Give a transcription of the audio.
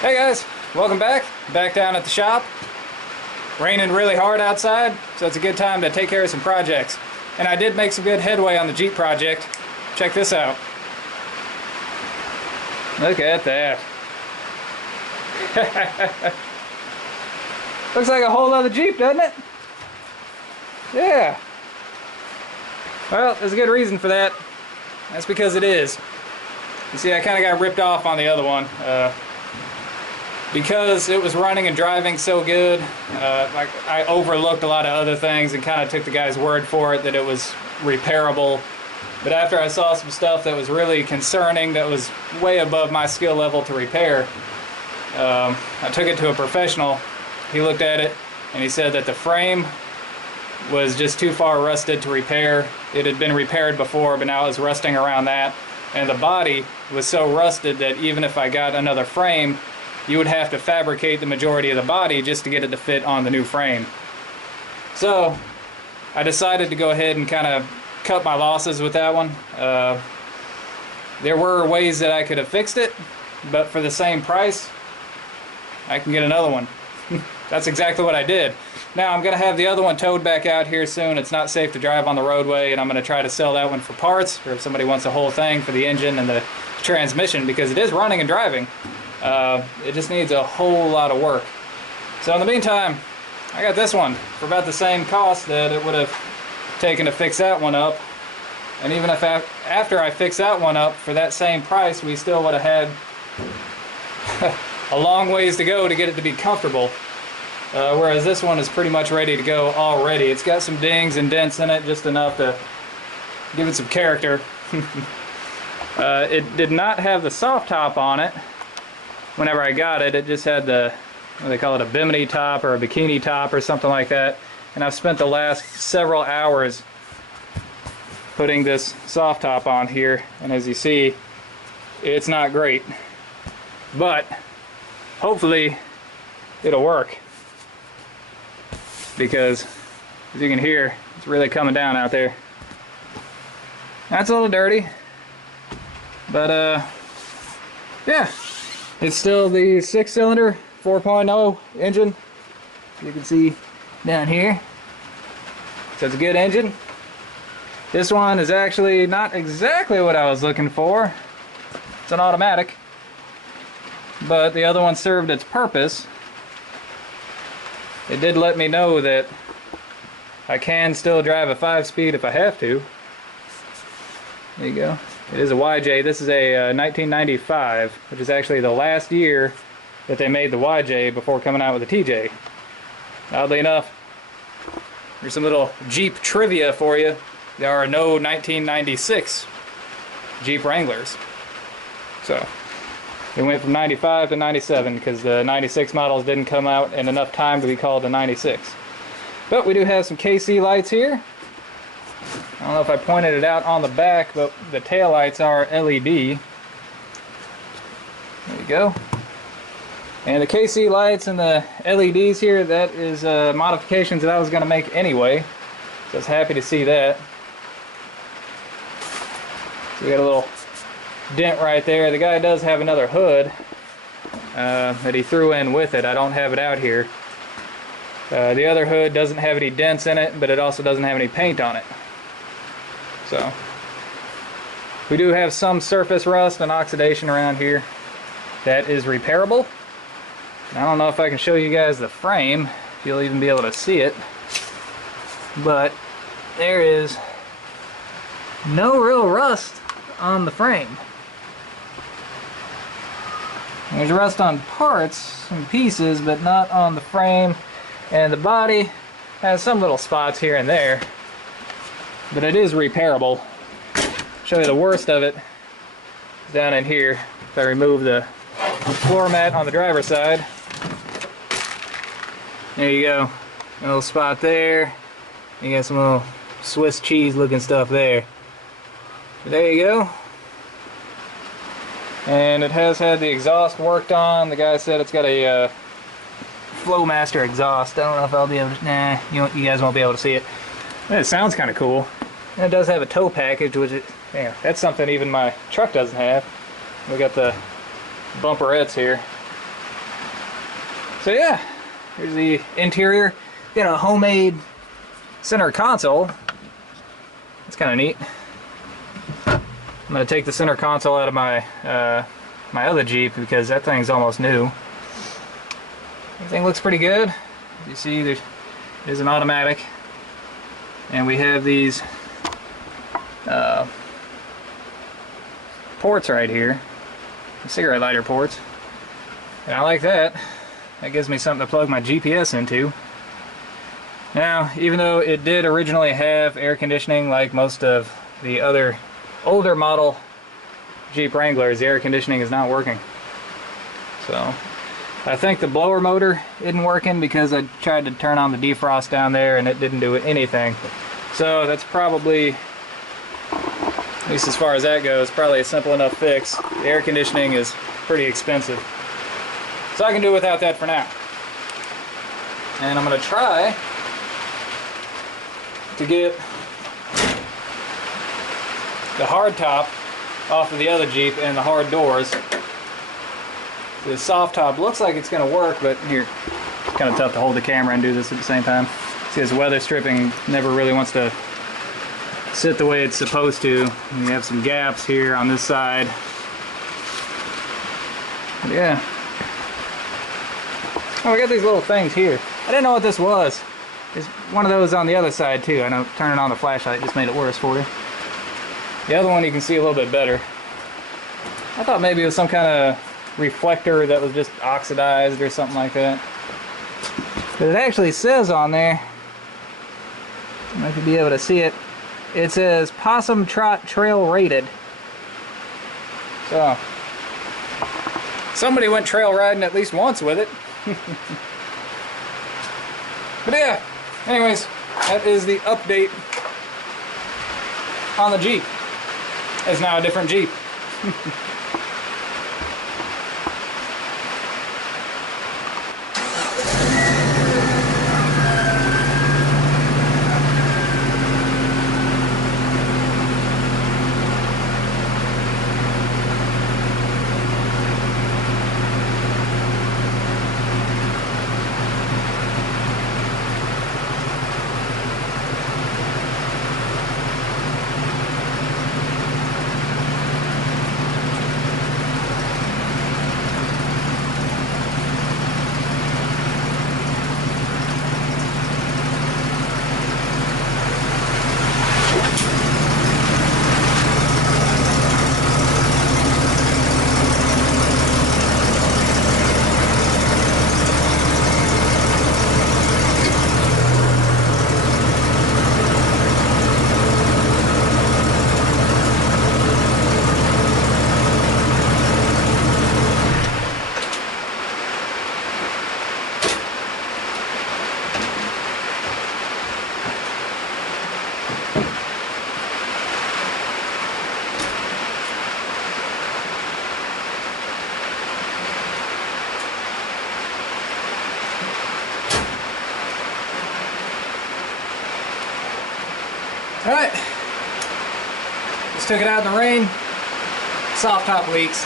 Hey guys, welcome back. Back down at the shop. Raining really hard outside, so it's a good time to take care of some projects. And I did make some good headway on the Jeep project. Check this out. Look at that. Looks like a whole other Jeep, doesn't it? Yeah. Well, there's a good reason for that. That's because it is. You see, I kind of got ripped off on the other one. Because it was running and driving so good, like I overlooked a lot of other things and kind of took the guy's word for it that it was repairable. But after I saw some stuff that was really concerning, that was way above my skill level to repair, I took it to a professional. He looked at it and he said that the frame was just too far rusted to repair. It had been repaired before, but now it was rusting around that. And the body was so rusted that even if I got another frame, you would have to fabricate the majority of the body just to get it to fit on the new frame. So I decided to go ahead and kind of cut my losses with that one. There were ways that I could have fixed it, but for the same price, I can get another one. That's exactly what I did. Now I'm going to have the other one towed back out here soon. It's not safe to drive on the roadway, and I'm going to try to sell that one for parts, or if somebody wants a whole thing for the engine and the transmission, because it is running and driving. It just needs a whole lot of work. So in the meantime, I got this one for about the same cost that it would have taken to fix that one up. And even if after I fix that one up for that same price, we still would have had a long ways to go to get it to be comfortable. Whereas this one is pretty much ready to go already. It's got some dings and dents in it, just enough to give it some character. It did not have the soft top on it. Whenever I got it, it just had the, what do they call it, a bimini top or a bikini top or something like that. And I've spent the last several hours putting this soft top on here, and as you see, it's not great. But hopefully it'll work, because as you can hear, it's really coming down out there. That's a little dirty, but yeah. It's still the 6-cylinder 4.0 engine, you can see down here. So it's a good engine. This one is actually not exactly what I was looking for. It's an automatic, but the other one served its purpose. It did let me know that I can still drive a 5-speed if I have to. There you go. It is a YJ. This is a 1995, which is actually the last year that they made the YJ before coming out with the TJ. Oddly enough, here's some little Jeep trivia for you. There are no 1996 Jeep Wranglers. So, we went from 95 to 97 because the 96 models didn't come out in enough time to be called the 96. But we do have some KC lights here. I don't know if I pointed it out on the back, but the tail lights are LED. There you go. And the KC lights and the LEDs here, that is modifications that I was going to make anyway. So I was happy to see that. So we got a little dent right there. The guy does have another hood that he threw in with it. I don't have it out here. The other hood doesn't have any dents in it, but it also doesn't have any paint on it. So, we do have some surface rust and oxidation around here that is repairable. I don't know if I can show you guys the frame, if you'll even be able to see it, but there is no real rust on the frame. There's rust on parts and pieces, but not on the frame, and the body has some little spots here and there. But it is repairable. Show you the worst of it down in here. If I remove the floor mat on the driver's side, there you go. A little spot there. You got some little Swiss cheese looking stuff there. But there you go. And it has had the exhaust worked on. The guy said it's got a Flowmaster exhaust. I don't know if I'll be able to, nah, you guys won't be able to see it. It sounds kind of cool. And it does have a tow package, which is, yeah, that's something even my truck doesn't have. We got the bumperettes here. So yeah, here's the interior. Got a homemade center console. It's kind of neat. I'm gonna take the center console out of my my other Jeep because that thing's almost new. Everything looks pretty good. You see, there's an automatic, and we have these ports right here, the cigarette lighter ports, and I like that. That gives me something to plug my GPS into. Now, even though it did originally have air conditioning like most of the other older model Jeep Wranglers, the air conditioning is not working. So I think the blower motor isn't working because I tried to turn on the defrost down there and it didn't do anything. So that's probably, at least as far as that goes, probably a simple enough fix. The air conditioning is pretty expensive, so I can do without that for now. And I'm going to try to get the hard top off of the other Jeep and the hard doors. The soft top looks like it's going to work, but here, it's kind of tough to hold the camera and do this at the same time. See, this weather stripping never really wants to sit the way it's supposed to. And you have some gaps here on this side. But yeah. Oh, we got these little things here. I didn't know what this was. There's one of those on the other side too. I know turning on the flashlight just made it worse for you. The other one you can see a little bit better. I thought maybe it was some kind of reflector that was just oxidized or something like that. But it actually says on there, I don't know if you'll be able to see it, it says Possum Trot Trail Rated. So, somebody went trail riding at least once with it. But yeah, anyways, that is the update on the Jeep. It's now a different Jeep. Alright, just took it out in the rain. Soft top leaks.